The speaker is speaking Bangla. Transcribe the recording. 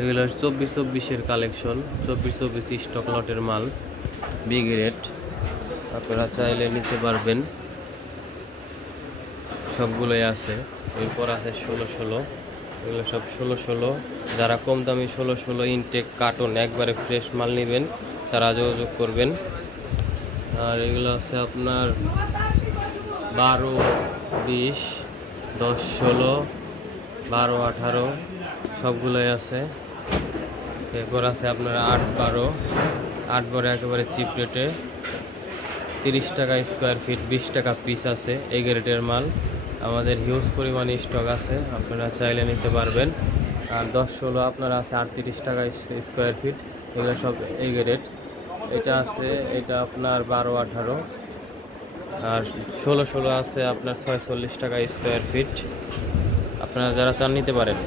এগুলো 24-24-এর কালেকশন, 24-24 স্টক লটের মাল, বি গ্রেড। আপনারা চাইলে নিতে পারবেন, সবগুলোই আছে। এরপর আছে 16-16, এগুলো সব 16-16। যারা কম দামি 16-16 ইনটেক কার্টন একবারে ফ্রেশ মাল নেবেন তারা যোগাযোগ করবেন। আর এগুলো আছে আপনার 12-20, 10-16, 12-18 সবগুলোই আছে। এরপর আছে আপনার 8-12, 8-12 একেবারে চিপ রেটে 30 টাকা স্কোয়ার ফিট, 20 টাকা পিস আছে। এই গ্রেডের মাল আমাদের হিউজ পরিমাণে স্টক আছে, আপনারা চাইলে নিতে পারবেন। আর 10-16 আপনার আছে 38 টাকা স্কোয়ার ফিট, এগুলো সব এই গ্রেড। এটা আছে, এটা আপনার 12-18। আর 16-16 আছে আপনার 46 টাকা স্কোয়ার ফিট, আপনারা যারা চান নিতে পারেন।